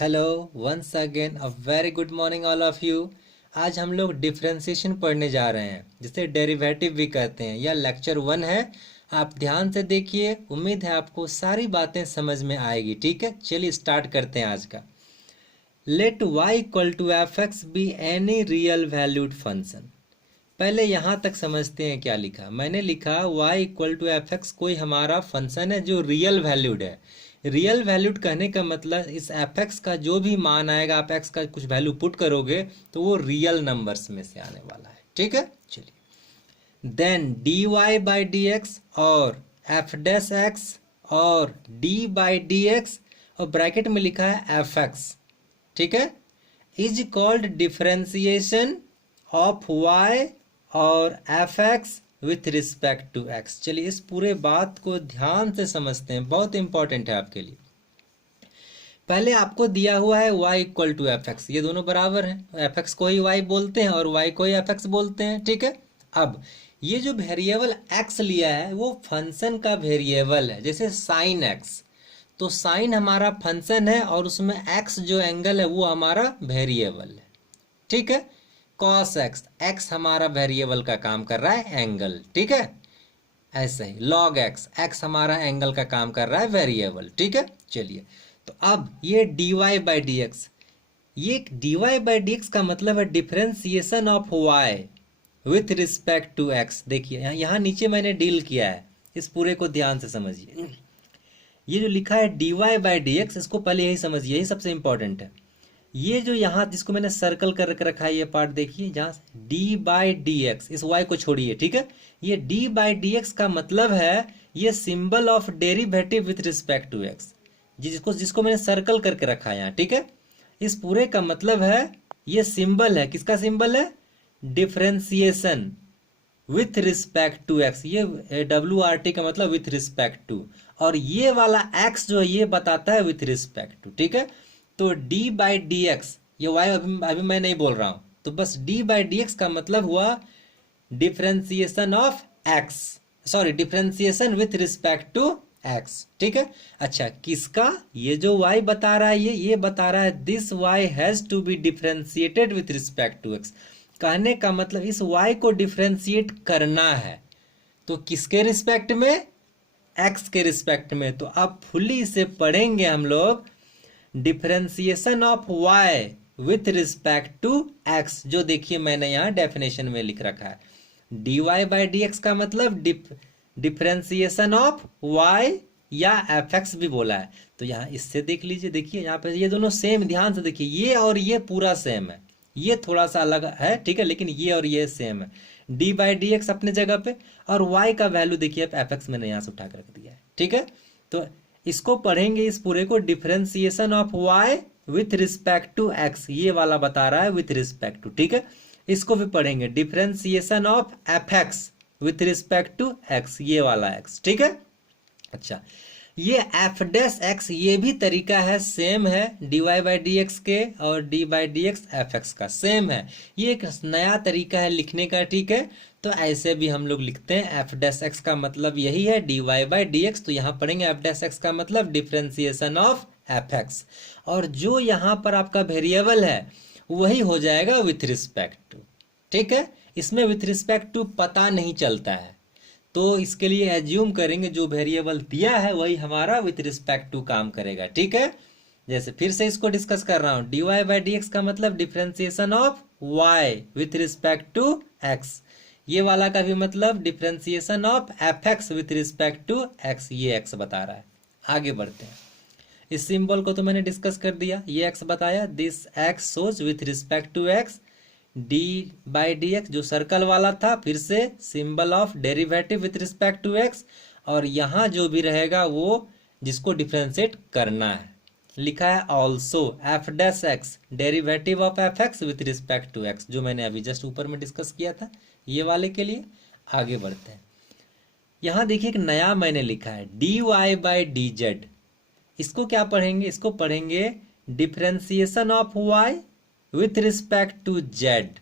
Hello once again a very good morning all of you. आज हम लोग differentiation पढ़ने जा रहे हैं जिसे डेरिवेटिव भी कहते हैं। यह लेक्चर 1 है। आप ध्यान से देखिए, उम्मीद है आपको सारी बातें समझ में आएगी। ठीक है, चलिए स्टार्ट करते हैं आज का। Let y equal to F X be any real valued function. पहले यहाँ तक समझते हैं क्या लिखा। मैंने लिखा y equal to F X कोई हमारा फंक्शन है जो रियल वैल्यूड है। रियल वैल्यूड कहने का मतलब इस एफ एक्स का जो भी मान आएगा, आप एक्स का कुछ वैल्यू पुट करोगे तो वो रियल नंबर्स में से आने वाला है। ठीक है, चलिए। Then D Y by D X और एफ डैश एक्स और डी बाई डी एक्स और ब्रैकेट में लिखा है एफ एक्स। ठीक है, is called differentiation of Y और F x with respect to X. चलिए इस पूरे बात को ध्यान से समझते हैं, बहुत इंपॉर्टेंट है आपके लिए। पहले आपको दिया हुआ है y equal to F X, ये दोनों बराबर हैं। एफ एक्स को ही y बोलते हैं और y को ही एफ एक्स बोलते हैं। ठीक है, अब ये जो वेरिएबल x लिया है वो फंक्शन का वेरिएबल है। जैसे साइन x, तो साइन हमारा फंक्शन है और उसमें x जो एंगल है वो हमारा वेरिएबल है। ठीक है, कॉस एक्स, एक्स हमारा वेरिएबल का काम कर रहा है एंगल। ठीक है, ऐसे ही लॉग एक्स, एक्स हमारा एंगल का काम कर रहा है वेरिएबल। ठीक है, चलिए। तो अब ये D Y by D X, ये D Y by D x का मतलब है differentiation of Y with respect to X. देखिए यहाँ नीचे मैंने डील किया है, इस पूरे को ध्यान से समझिए। ये जो लिखा है D Y by D X, इसको पहले यही समझिए, यही सबसे इंपॉर्टेंट है। ये जो यहाँ जिसको मैंने सर्कल कर रखा है, ये पार्ट देखिए जहाँ डी बाई डी एक्स, इस वाई को छोड़िए। ठीक है, ये डी बाई डी एक्स का मतलब है ये symbol of derivative with respect to X, जिसको जिसको मैंने सर्कल करके रखा है यहाँ। ठीक है, इस पूरे का मतलब है ये सिंबल है, किसका सिंबल है? Differentiation with respect to x. ये डब्ल्यू आर टी का मतलब विथ रिस्पेक्ट टू, और ये वाला एक्स जो है ये बताता है विथ रिस्पेक्ट टू। ठीक है, तो d बाई डी एक्स, ये y अभी मैं नहीं बोल रहा हूं, तो बस d बाई डी एक्स का मतलब हुआ differentiation of x, sorry differentiation with respect to x। ठीक है, अच्छा किसका? ये जो y बता रहा है, ये बता रहा है this y has to be differentiated with respect to x। कहने का मतलब इस y को डिफरेंशिएट करना है, तो किसके रिस्पेक्ट में? x के रिस्पेक्ट में। तो अब फुली इसे पढ़ेंगे हम लोग, differentiation of y with respect to x, जो देखिए मैंने यहाँ डेफिनेशन में लिख रखा है। dy बाई डी एक्स का मतलब डिफरेंशिएशन ऑफ y या fx भी बोला है। तो यहाँ इससे देख लीजिए, देखिए यहाँ पे ये दोनों सेम, ध्यान से देखिए, ये और ये पूरा सेम है, ये थोड़ा सा अलग है। ठीक है, लेकिन ये और ये सेम है। डी बाई डी एक्स अपने जगह पे, और y का वैल्यू देखिए एफ एक्स मैंने यहाँ से उठा कर रख दिया है। ठीक है, तो इसको पढ़ेंगे इस पूरे को, differentiation of y with respect to x, ये वाला बता रहा है विथ रिस्पेक्ट टू। ठीक है, इसको भी पढ़ेंगे differentiation of f x with respect to x, ये वाला x। ठीक है, अच्छा ये एफ डैश एक्स, ये भी तरीका है, सेम है D Y by D x के, और D by D x F x का सेम है। ये एक नया तरीका है लिखने का। ठीक है, तो ऐसे भी हम लोग लिखते हैं, एफ डैश एक्स का मतलब यही है D Y by D x, तो यहाँ पढ़ेंगे एफ डैश एक्स का मतलब डिफरेंशिएशन ऑफ एफ एक्स, और जो यहाँ पर आपका वेरिएबल है वही हो जाएगा विथ रिस्पेक्ट टू। ठीक है, इसमें विथ रिस्पेक्ट टू पता नहीं चलता है, तो इसके लिए एज्यूम करेंगे जो वेरिएबल दिया है वही हमारा विथ रिस्पेक्ट टू काम करेगा। ठीक है, जैसे फिर से इसको डिस्कस कर रहा हूं, d Y by D x का मतलब differentiation of Y with respect to x, ये वाला का भी मतलब differentiation of f x with respect to x, ये एक्स बता रहा है। आगे बढ़ते हैं, इस सिंबल को तो मैंने डिस्कस कर दिया, ये एक्स बताया, this x shows with respect to x, d by D x जो सर्कल वाला था, फिर से symbol of derivative with respect to x, और यहाँ जो भी रहेगा वो जिसको डिफरेंशिएट करना है, लिखा है also f dash x derivative of f x with respect to x, जो मैंने अभी जस्ट ऊपर में डिस्कस किया था ये वाले के लिए। आगे बढ़ते हैं, यहाँ देखिए एक नया मैंने लिखा है D Y by d z, इसको क्या पढ़ेंगे? इसको पढ़ेंगे differentiation of Y with respect to z,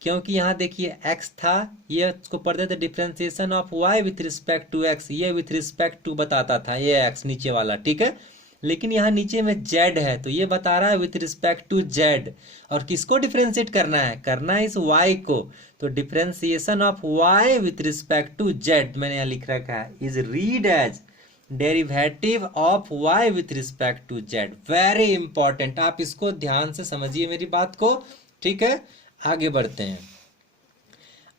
क्योंकि यहाँ देखिए x था, ये इसको पढ़ते थे differentiation of y with respect to x, ये विथ रिस्पेक्ट टू बताता था ये x नीचे वाला। ठीक है, लेकिन यहाँ नीचे में जेड है तो ये बता रहा है विथ रिस्पेक्ट टू जेड। और किसको डिफ्रेंशिएट करना है इस वाई को। तो differentiation of Y with respect to z मैंने यहाँ लिख रखा है is read as derivative of y with respect to z। Very important, आप इसको ध्यान से समझिए मेरी बात को, ठीक है। आगे बढ़ते हैं।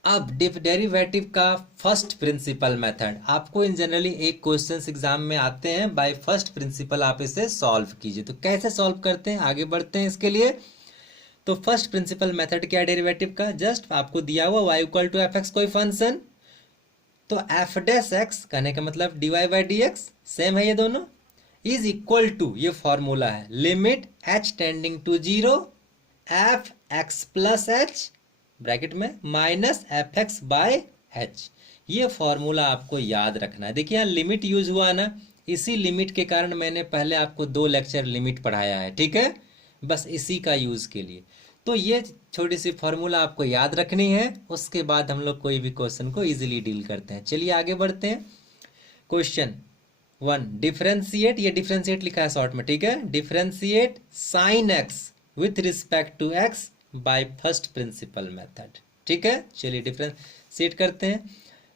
अब डेरिवेटिव का फर्स्ट प्रिंसिपल मेथड आपको इन जनरली एक क्वेश्चन एग्जाम में आते हैं, बाय फर्स्ट प्रिंसिपल आप इसे सॉल्व कीजिए। तो कैसे सॉल्व करते हैं, आगे बढ़ते हैं इसके लिए। तो फर्स्ट प्रिंसिपल मेथड क्या है डेरिवेटिव का, जस्ट आपको दिया हुआ y equal to F X कोई फंक्शन, तो एफ डैश एक्स कहने का मतलब D Y by D X same है ये दोनों, इज इक्वल टू, ये फॉर्मूला है, limit H tending to zero F X plus H bracket में minus F X by H. ये फॉर्मूला आपको याद रखना है। देखिए यहाँ लिमिट यूज हुआ ना, इसी लिमिट के कारण मैंने पहले आपको 2 लेक्चर लिमिट पढ़ाया है, ठीक है, बस इसी का यूज के लिए। तो ये छोटी सी फॉर्मूला आपको याद रखनी है, उसके बाद हम लोग कोई भी क्वेश्चन को इजीली डील करते हैं। चलिए आगे बढ़ते हैं। क्वेश्चन 1, डिफरेंशिएट, ये डिफरेंशिएट लिखा है शॉर्ट में, ठीक है, differentiate sine x with respect to x by first principle method, ठीक है। चलिए डिफरेंशिएट करते हैं।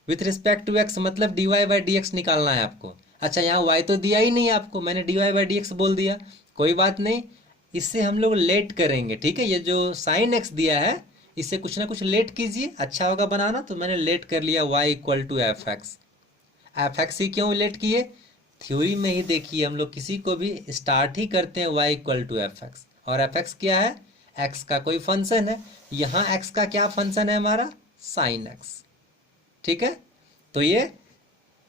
विथ रिस्पेक्ट टू एक्स मतलब D Y by D x निकालना है आपको। अच्छा यहाँ y तो दिया ही नहीं आपको, मैंने d Y by D x बोल दिया, कोई बात नहीं, इससे हम लोग लेट करेंगे, ठीक है। ये जो साइन एक्स दिया है इससे कुछ ना कुछ लेट कीजिए, अच्छा होगा बनाना। तो मैंने लेट कर लिया y equal to F X. F X ही क्यों लेट किए, थ्योरी में ही देखिए हम लोग किसी को भी स्टार्ट ही करते हैं y equal to F x, और एफ एक्स क्या है, x का कोई फंक्शन है, यहाँ x का क्या फंक्शन है हमारा, साइन एक्स, ठीक है। तो ये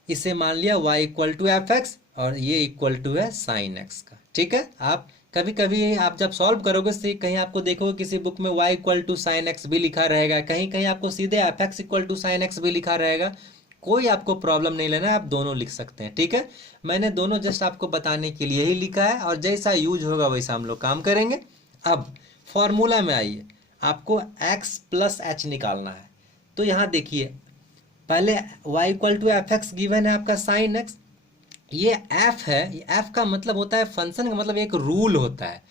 इसे मान लिया y equal to F x और ये इक्वल टू है साइन एक्स का, ठीक है। आप कभी कभी आप जब सॉल्व करोगे तो कहीं आपको देखोगे किसी बुक में y equal to sine x भी लिखा रहेगा, कहीं कहीं आपको सीधे f x equal to sine x भी लिखा रहेगा। कोई आपको प्रॉब्लम नहीं लेना है, आप दोनों लिख सकते हैं, ठीक है। मैंने दोनों जस्ट आपको बताने के लिए ही लिखा है, और जैसा यूज होगा वैसा हम लोग काम करेंगे। अब फॉर्मूला में आइए, आपको x प्लस एच निकालना है। तो यहाँ देखिए पहले y equal to F x given है आपका साइन एक्स, ये f है, ये f का मतलब होता है फंक्शन का मतलब एक रूल होता है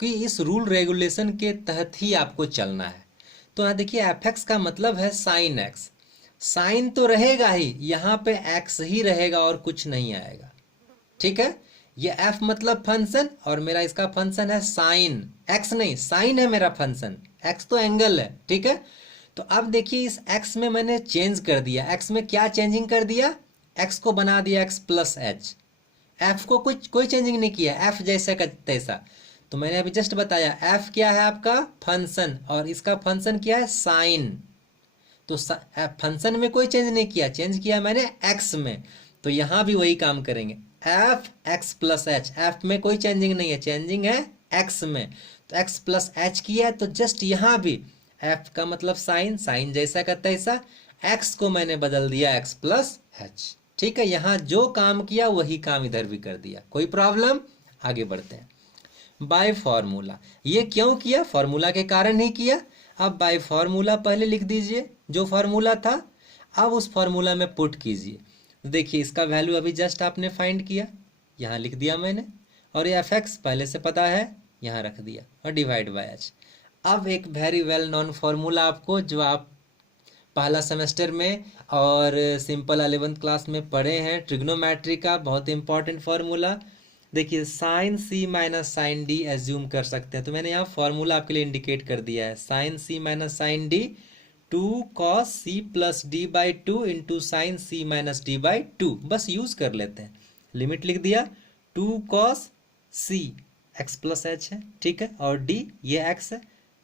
कि इस रूल रेगुलेशन के तहत ही आपको चलना है। तो यहाँ देखिए एफ एक्स का मतलब है साइन एक्स, साइन तो रहेगा ही, यहाँ पे x ही रहेगा और कुछ नहीं आएगा, ठीक है। ये f मतलब फंक्शन और मेरा इसका फंक्शन है साइन, x नहीं साइन है मेरा फंक्शन, x तो एंगल है, ठीक है। तो अब देखिए इस x में मैंने चेंज कर दिया, x में क्या चेंजिंग कर दिया, x को बना दिया x प्लस एच, f को कुछ कोई चेंजिंग नहीं किया, f जैसा का तैसा। तो मैंने अभी जस्ट बताया f क्या है आपका फंक्शन और इसका फंक्शन क्या है साइन। तो फंक्शन में कोई चेंज नहीं किया, चेंज किया मैंने x में, तो यहाँ भी वही काम करेंगे, F X plus H, F में कोई चेंजिंग नहीं है, चेंजिंग है x में, तो x प्लस एच किया है। तो जस्ट यहाँ भी f का मतलब साइन, साइन जैसा का तैसा, x को मैंने बदल दिया x प्लस एच, ठीक है। यहाँ जो काम किया वही काम इधर भी कर दिया, कोई प्रॉब्लम। आगे बढ़ते हैं। बाय फार्मूला, ये क्यों किया, फार्मूला के कारण ही किया। अब बाय फार्मूला पहले लिख दीजिए जो फार्मूला था, अब उस फार्मूला में पुट कीजिए। देखिए इसका वैल्यू अभी जस्ट आपने फाइंड किया, यहाँ लिख दिया मैंने, और ये एफ एक्स पहले से पता है, यहाँ रख दिया, और डिवाइड बाय एच। अब एक वेरी वेल नोन फार्मूला आपको, जो आप पहला सेमेस्टर में और सिंपल 11th क्लास में पढ़े हैं, ट्रिग्नोमेट्री का बहुत इंपॉर्टेंट फार्मूला। देखिए sign c minus sine D assume कर सकते हैं, तो मैंने यहाँ फार्मूला आपके लिए इंडिकेट कर दिया है, sine c minus sine d 2 cos c plus d by two into sine c minus d by two, बस यूज कर लेते हैं। लिमिट लिख दिया, 2 cos c x plus H है, ठीक है, और d ये x है,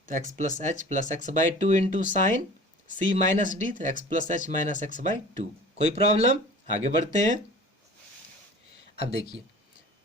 तो x plus H plus x by two into sign c minus D, तो x plus H minus x by two, कोई प्रॉब्लम। आगे बढ़ते हैं। अब देखिए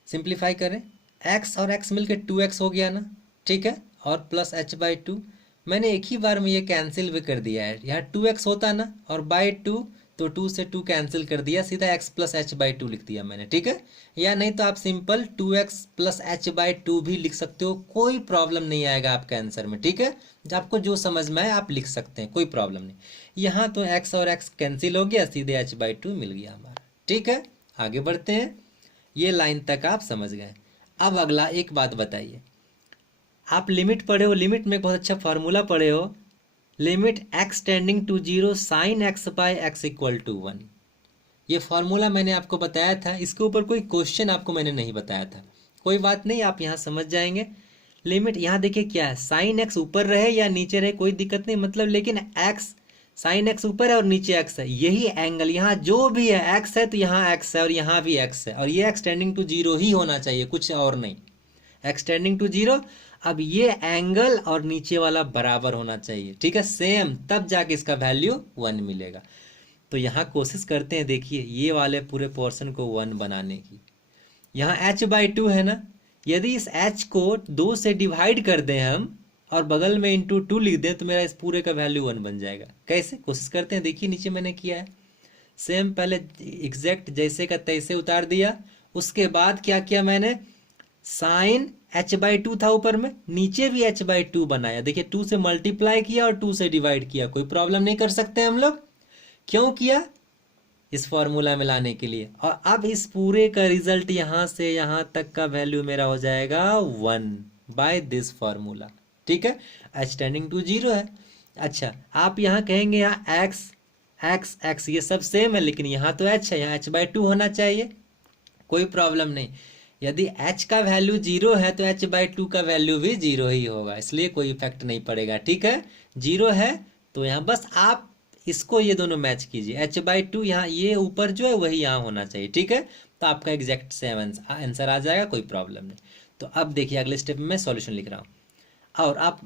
सिंप्लीफाई करें, x और x मिलकर 2x हो गया ना, ठीक है, और प्लस एच बाई टू, मैंने एक ही बार में ये कैंसिल भी कर दिया है। यहाँ 2x होता ना, और बाई टू, तो 2 से 2 कैंसिल कर दिया, सीधा x plus H by two लिख दिया मैंने, ठीक है। या नहीं तो आप simple 2x plus H by two भी लिख सकते हो, कोई प्रॉब्लम नहीं आएगा आपके आंसर में, ठीक है। आपको जो समझ में आए आप लिख सकते हैं, कोई प्रॉब्लम नहीं। यहाँ तो x और x कैंसिल हो गया, सीधे h बाई टू मिल गया हमारा, ठीक है। आगे बढ़ते हैं, ये लाइन तक आप समझ गए। अब अगला एक बात बताइए, आप लिमिट पढ़े हो, लिमिट में बहुत अच्छा फार्मूला पढ़े हो, limit x tending to zero sine x by x equal to 1। ये फार्मूला मैंने आपको बताया था, इसके ऊपर कोई क्वेश्चन आपको मैंने नहीं बताया था। कोई बात नहीं, आप यहाँ समझ जाएंगे। लिमिट यहाँ देखिए क्या है, साइन एक्स ऊपर रहे या नीचे रहे कोई दिक्कत नहीं, मतलब लेकिन एक्स, साइन एक्स ऊपर है और नीचे एक्स है, यही एंगल यहाँ जो भी है एक्स है तो यहाँ एक्स है और यहाँ भी एक्स है, और ये एक्सटेंडिंग टू जीरो ही होना चाहिए, कुछ और नहीं, एक्सटेंडिंग टू जीरो। अब ये एंगल और नीचे वाला बराबर होना चाहिए, ठीक है, सेम, तब जाके इसका वैल्यू 1 मिलेगा। तो यहाँ कोशिश करते हैं, देखिए ये वाले पूरे पोर्शन को 1 बनाने की। यहाँ h/2 है ना, यदि इस h को 2 से डिवाइड कर दें हम और बगल में इंटू 2 लिख दें तो मेरा इस पूरे का वैल्यू 1 बन जाएगा। कैसे, कोशिश करते हैं, देखिए नीचे मैंने किया है सेम, पहले एग्जैक्ट जैसे का तैसे उतार दिया, उसके बाद क्या किया मैंने, साइन h/2 था ऊपर में, नीचे भी h/2 बनाया, देखिए 2 से मल्टीप्लाई किया और 2 से डिवाइड किया, कोई प्रॉब्लम नहीं कर सकते हम लोग। क्यों किया, इस फॉर्मूला में लाने के लिए। और अब इस पूरे का रिजल्ट यहाँ से यहाँ तक का वैल्यू मेरा हो जाएगा 1 बाय दिस फॉर्मूला, ठीक है, h टेंडिंग टू जीरो है। अच्छा, आप यहाँ कहेंगे यहाँ x x x ये सब सेम है, लेकिन यहाँ तो h है, यहाँ h/2 होना चाहिए, कोई प्रॉब्लम नहीं। यदि h का वैल्यू 0 है तो h/2 का वैल्यू भी 0 ही होगा, इसलिए कोई इफेक्ट नहीं पड़ेगा, ठीक है। 0 है तो यहाँ बस आप इसको ये दोनों मैच कीजिए, h/2 यहाँ ये ऊपर जो है वही यहाँ होना चाहिए, ठीक है, तो आपका एग्जैक्ट सेम आंसर आ जाएगा, कोई प्रॉब्लम नहीं। तो अब देखिए अगले स्टेप में मैं सॉल्यूशन लिख रहा हूँ।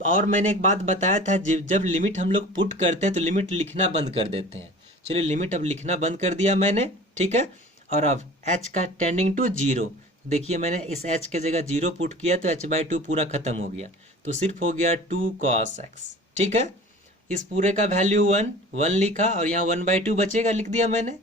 और मैंने एक बात बताया था, जब लिमिट हम लोग पुट करते हैं तो लिमिट लिखना बंद कर देते हैं। चलिए लिमिट अब लिखना बंद कर दिया मैंने, ठीक है। और अब h का टेंडिंग टू जीरो, देखिए मैंने इस h के जगह 0 पुट किया तो h/2 पूरा खत्म हो गया, तो सिर्फ हो गया 2 cos x, ठीक है। इस पूरे का वैल्यू 1 लिखा और यहाँ 1/2 बचेगा, लिख दिया मैंने।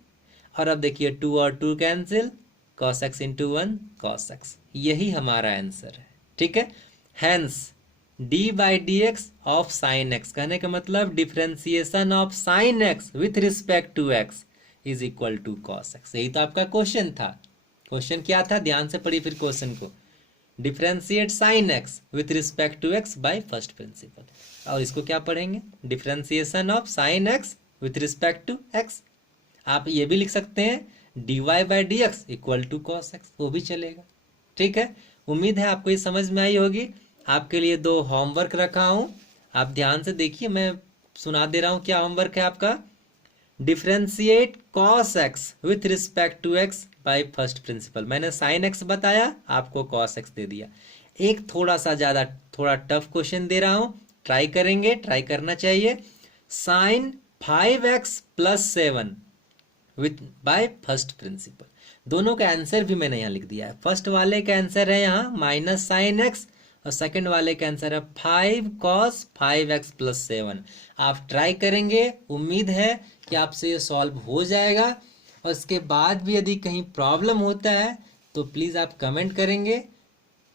और अब देखिए 2 और 2 cancel, cos x into 1 cos x, यही हमारा आंसर है, ठीक है। Hence d/dx of sine x, कहने का मतलब differentiation of sine x with respect to x is equal to cos x, यही तो आपका क्वेश्चन था। क्वेश्चन क्या था, ध्यान से पढ़िए फिर क्वेश्चन को, differentiate sine x with respect to x by first principle. और इसको क्या पढ़ेंगे, differentiation of sine x with respect to x. आप ये भी लिख सकते हैं dy/dx equal to cos x, वो भी चलेगा, ठीक है। उम्मीद है आपको ये समझ में आई होगी। आपके लिए 2 होमवर्क रखा हूँ, आप ध्यान से देखिए, मैं सुना दे रहा हूँ क्या होमवर्क है आपका। Differentiate cos x with respect to x by first principle. मैंने साइन x बताया, आपको cos x दे दिया। एक थोड़ा सा ज़्यादा थोड़ा टफ क्वेश्चन दे रहा हूँ, ट्राई करेंगे, ट्राई करना चाहिए। Sine 5x + 7 with by first principle, दोनों का आंसर भी मैंने यहाँ लिख दिया है। फर्स्ट वाले का आंसर है यहाँ माइनस साइन एक्स और सेकंड वाले का आंसर है 5 cos 5x + 7। आप ट्राई करेंगे, उम्मीद है कि आपसे ये सॉल्व हो जाएगा। और इसके बाद भी यदि कहीं प्रॉब्लम होता है तो प्लीज़ आप कमेंट करेंगे,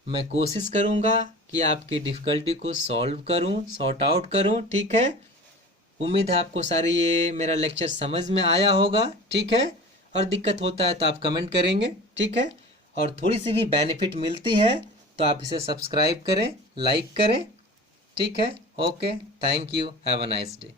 मैं कोशिश करूँगा कि आपकी डिफ़िकल्टी को सॉल्व करूँ, सॉर्ट आउट करूँ, ठीक है। उम्मीद है आपको सारी ये मेरा लेक्चर समझ में आया होगा, ठीक है। और दिक्कत होता है तो आप कमेंट करेंगे, ठीक है। और थोड़ी सी भी बेनिफिट मिलती है तो आप इसे सब्सक्राइब करें, लाइक करें, ठीक है। Okay, thank you, have a nice day.